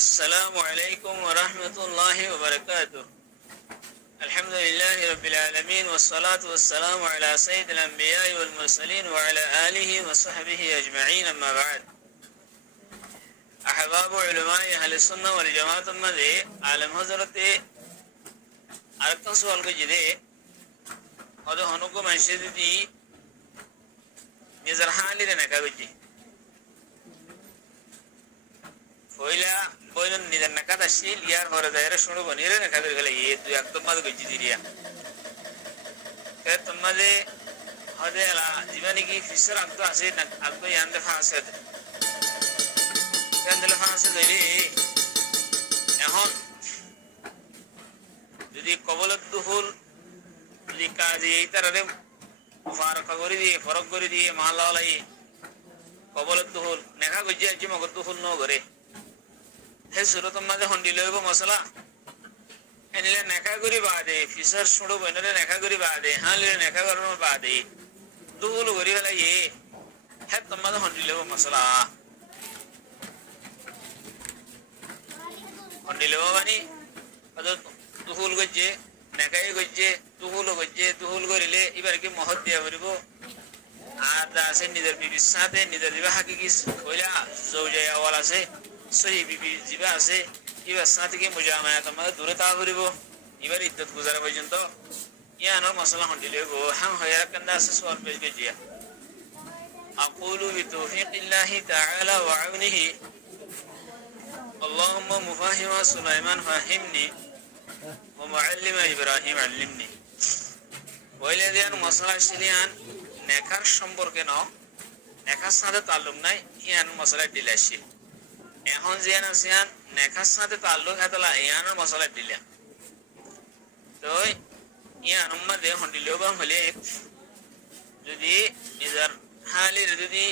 السلام عليكم ورحمة الله وبركاته. الحمد لله رب العالمين والصلاة والسلام على سيد الأنبياء والمرسلين وعلى آله وصحبه أجمعين. أما بعد، أحباب علماء أهل السنة والجماعة المذي عالم حضرت أركن سؤال كجدي هذا هنوكو منشد دي نزر حالي لنا كبجي فويلا بوين نزر نكاد الشيل يار هورا دايرة شنو بنيرة نكادر غلا يدو يكتب ماذا كجدي ديريا كتب ماذا هذا لا جيباني كي فيسر أكتو أسيد أكتو ياند فاسد كندل فاسد لي এখন যদি কবলত দুহুল যদি কাজে এই তারারে মুফারাকা করে দিয়ে ফরক করে দিয়ে মাহাল্লাই কবলত দুহুল নেখা গজ্জি আছি মগর দুহুল ন করে হে সুরত মাঝে হন্ডি লইব মশলা এনিলে নেখা করি বাদে ফিসার শুড়ো বইনরে নেখা করি বাদে হালিলে নেখা করানোর বাদে দুহুল করি হলাই হে তোমাদের হন্ডি লইব মশলা হন্ডি লইব মানে দুহুল গজ্জে নেকাই গজ্জে দুহুল করিলে এবার কি মহৎ দিয়া করিব আর আছে নিজের বিবির সাথে নিজের দিবা হাকিকি কইলা জৌজাই আওয়াল আছে সহি বিবি জিবা আছে এবার সাথে কি মুজামায়াত আমাদের দূরে তা করিব এবার ইদ্যত গুজারা পর্যন্ত ইয়ানোর মশলা হন্ডিলে গো হাম হইয়া কান্দা আছে সোয়াল পেশ গজিয়া أقول بتوفيق الله تعالى وعونه اللهم مفاهم سليمان فهمني ومعلم إبراهيم علمني ওইলেদিয়ান মশলা শিলিয়ান নেখার সম্পর্কে ন নেখার সাথে তাল্লুক নাই ইয়ান মশলা ডিলাসি এখন জিয়ান আসিয়ান নেখার সাথে তাল্লুক হাতলা ইয়ানোর মশলা ডিলা তো ইয়ান উম্মা দে হন্ডিলেও বা হলে যদি নিজের হালির যদি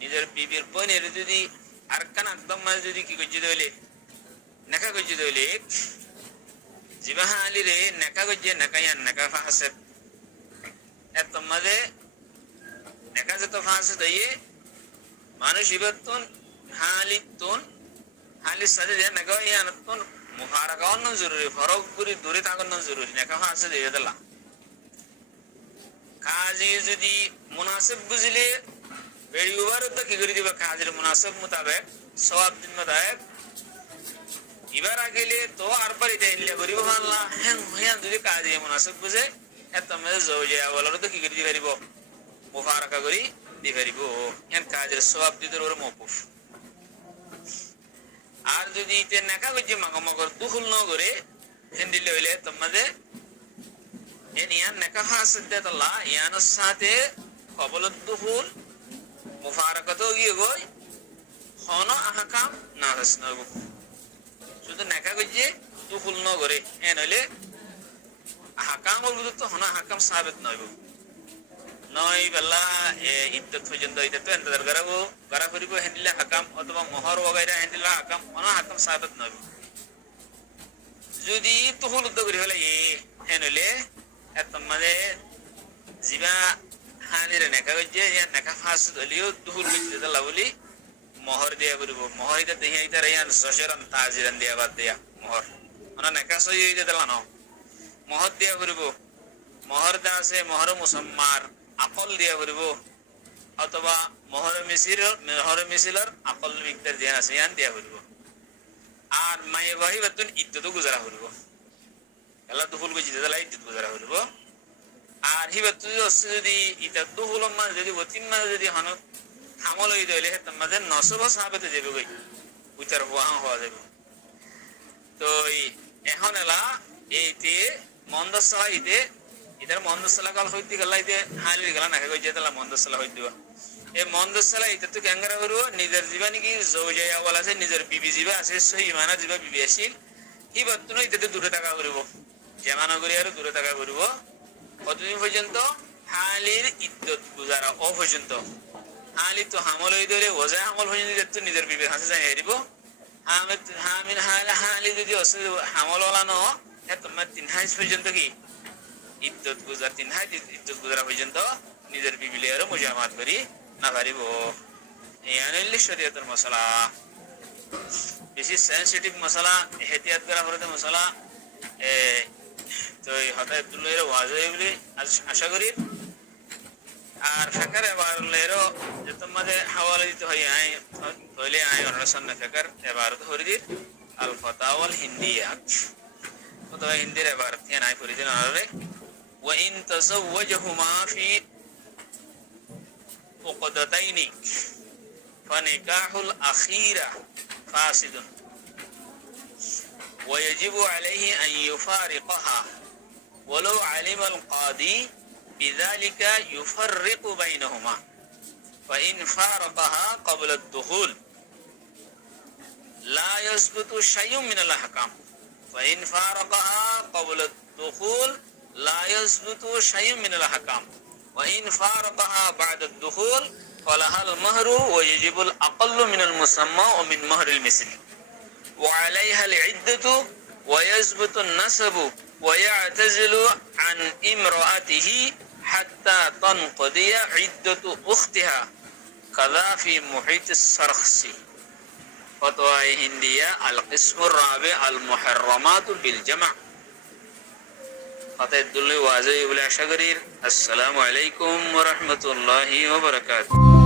নিজের বিবির বোনের যদি আরকান একদম মাঝে যদি কি গজ্জি দইলে নেখা গজ্জি দইলে জিবাহা আলী রে নেকা গজ্জে নেকায়ান নেকা ফাহাসেব এত মাঝে নেকা যেত ফাহাসে দইয়ে মানুষ ইবাতুন হালির সাথে যে নেকা ইয়ানতুন মুফারাকা অন্য জরুরি ফরক গুরি দূরে থাকানো জরুরি নেকা ফাহাসে দিয়ে দিলা কাজী যদি মুনাসিব বুঝলে বেড়ি উবার তো কি করে দিবা কাজের মুনাসিব মোতাবেক সওয়াব দিন মোতাবেক এবার আগেলে তো আর পারি যাইলে করিব মানলা হ্যাঁ হ্যাঁ যদি কাজে মুনাসিব বুঝে এত মেয়ে জৌজে বলার তো কি করে দি পারিব মুফারাকা করি দি পারিব হ্যাঁ কাজের সওয়াব দিতে ওর মওকুফ আর যদি তে নাকা গজ্জি মাগমগর দুহুল ন করে হেন্দিলে হইলে তোমাদের ইয়ান নাকা ফাসদ আল্লাহ ইয়ানোর সাথে কবলত দুহুল মুফারাকা তো গিয়ে গই হন আহকাম না হাসনাব শুধু নেকা গজ্জে দুহুল ন করে এ নইলে হাকামর বিরুদ্ধে হনা হাকাম সাবেত নইব নয় বেলা ইদ্যত পর্যন্ত ইদ্যত ইন্তজার করাবো করা করিব হ্যান্ডিলে হাকাম অথবা মোহর ওগাইরা হ্যান্ডিলে হাকাম হনা হাকাম সাবেত নইব যদি তুহুল উদ্যোগ করি হলে এ নইলে এত মানে জিবা হানিরে নেকা গজ্জে নেকা ফাঁস হলিও দুহুল গজ্জে দিলা বলি মোহর দিয়া করিব মোহর এটা দেখি এটা রেয়ান সশরান তাজিরান দিয়া বাদ দিয়া মোহর মানে নেকা সই হইতে দিলা ন মোহর দিয়া করিব মোহর দা আছে মোহর মুসাম্মার আকল দিয়া করিব অথবা মোহর মিছিলর আকল মিকদার দিয়া আছে ইয়ান দিয়া করিব আর মায়ে বাহি বাতুন ইদ্যত গুজারা করিব এলা দুহুল গজ্জে দিলা ইদ্যত গুজারা করিব আর হিবাতু যদি ইতা দুহুল মানে যদি ওতিম মানে যদি হন আমল হয়ে দিলে তোমাদের নসব সাহাবেতে যাবে গই উচার হওয়া যাবে তো এখন এলা এইতে মন্দসলা ইতে ইতার মন্দসলা কাল হইতে গেলা ইতে হালির গেলা নাকে গই যেতলা মন্দসলা হই দিবা এই মন্দসলা ইতে তো ক্যাঙ্গারা করব নিজের জীবন কি জৌজায়া বলা আছে নিজের বিবি জীবা আছে সহি মানা জীবা বিবি আছিল হিবাত নই ইতে দূরে টাকা করব জামানা করি আর দূরে টাকা করব কতদিন পর্যন্ত হালির ইদ্যত গুজারা ও পর্যন্ত হালি তো হামল হয়ে দিলে ওজা হামল হয়ে যেত নিজের বিবেক হাসে যাই হেরিব হালি যদি হামল ওলা ন তোমার 3 হাইজ পর্যন্ত কি ইদ্যত গুজার 3 হাইজ ইদ্যত গুজারা পর্যন্ত নিজের বিবিলে আর মুজামাত করি না পারিব এই আনিল শরীয়তের মশলা বেশি সেন্সিটিভ মশলা এহতিয়াত করা পড়ে মশলা তো হঠাৎ তুলের ওয়াজ হয়ে বলে আশা করি আর ফেকার এবার লেরো যে তোমাদের হাওয়ালা দিতে হয় আই তৈলে আই অনশন ফেকার এবার তো হরিদির আল ফাতাওয়াল হিন্দিয়া ফতোয়া হিন্দির এবার থিয়ান আই ফরিদিন আরে ওয়া ইন তাসাওয়াজহুমা ফি উকদাতাইন ফানিকাহুল আখিরা ফাসিদুন ويجب عليه أن يفارقها ولو علم القاضي بذلك يفرق بينهما فإن فارقها قبل الدخول لا يثبت شيء من الأحكام فإن فارقها قبل الدخول لا يثبت شيء من الأحكام وإن فارقها بعد الدخول فلها المهر ويجب الأقل من المسمى ومن مهر المثل وعليها العدة ويثبت النسب ويعتزل عن امرأته حتى تنقضي عدة أختها كذا في محيط السرخس فتوى هندية القسم الرابع المحرمات بالجمع فتى الدل وازي بلا شغرير السلام عليكم ورحمة الله وبركاته